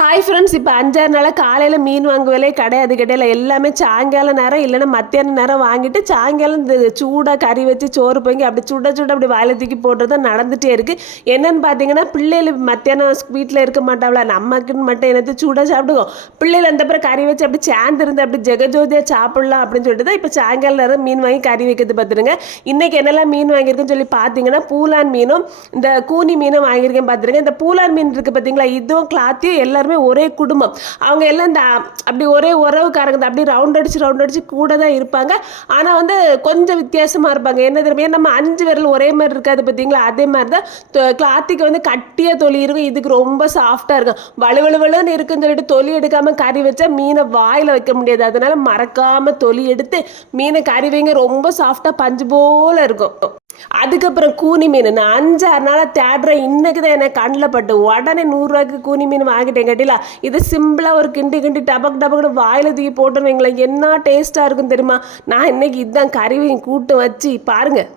Hi friends இப்போ அஞ்சாறு நாளாக காலையில் மீன் வாங்குவதே கிடையாது கிடையாது எல்லாமே சாயங்காலம் நேரம் இல்லைன்னா மத்தியான நேரம் வாங்கிட்டு சாயங்காலம் இந்த சூடாக கறி வச்சு சோறு பொங்கி அப்படி சுட சுட அப்படி வாயில தூக்கி போடுறது தான் நடந்துகிட்டே இருக்குது என்னன்னு பார்த்தீங்கன்னா பிள்ளைகள் மத்தியானம் வீட்டில் இருக்க மாட்டாங்களா நமக்குன்னு மட்டும் என்னது சூடாக சாப்பிடுவோம். பிள்ளைகள் அந்த அப்புறம் கறி வச்சு அப்படி சேர்ந்துருந்து அப்படி ஜெகஜோதியாக சாப்பிடலாம் அப்படின்னு சொல்லிட்டு தான் இப்போ சாயங்காலம் நேரம் மீன் வாங்கி கறி வைக்கிறது பார்த்துருங்க இன்றைக்கி என்னெல்லாம் மீன் வாங்கியிருக்குன்னு சொல்லி பார்த்தீங்கன்னா பூலான் மீனும் இந்த கூனி மீனும் வாங்கியிருக்கேன் பார்த்துருங்க இந்த பூலான் மீன் இருக்குது பார்த்தீங்களா இதுவும் கிளாத்தியும் எல்லோரும் ஒரே குடும்பம். அவங்க எல்லாம் இந்த அப்படி ஒரே உறவுக்காரங்க அப்படி ரவுண்ட் அடிச்சு ரவுண்ட் அடிச்சு கூட தான் இருப்பாங்க. ஆனால் வந்து கொஞ்சம் வித்தியாசமாக இருப்பாங்க. என்ன தெரியுமா? நம்ம அஞ்சு விரல் ஒரே மாதிரி இருக்காது பார்த்தீங்களா அதே மாதிரி தான் கிளாத்திக்கு வந்து கட்டியாக தொலி இருக்கும். இதுக்கு ரொம்ப சாஃப்டாக இருக்கும். வலுவலுவலுன்னு இருக்குன்னு சொல்லிட்டு தொலி எடுக்காமல் கறி வச்சா மீனை வாயில் வைக்க முடியாது. அதனால மறக்காமல் தொலி எடுத்து மீனை கறி வைங்க. ரொம்ப சாஃப்டாக பஞ்சு போல் இருக்கும். அதுக்கப்புறம் கூனி மீன். நான் அஞ்சாறு நாளாக தேடுறேன். இன்னைக்கு தான் எனக்கு கண்ணில் பட்டு. உடனே நூறுரூவாய்க்கு கூனி மீன் வாங்கிட்டேன் கேட்டில இது சிம்பிளாக ஒரு கிண்டி கிண்டி டபக் டபக்குன்னு வாயில் தூக்கி போட்டுன்னு வைங்களேன் என்ன டேஸ்ட்டாக இருக்கும் தெரியுமா? நான் இன்னைக்கு இதுதான் கறிவையும் கூட்டு வச்சு பாருங்கள்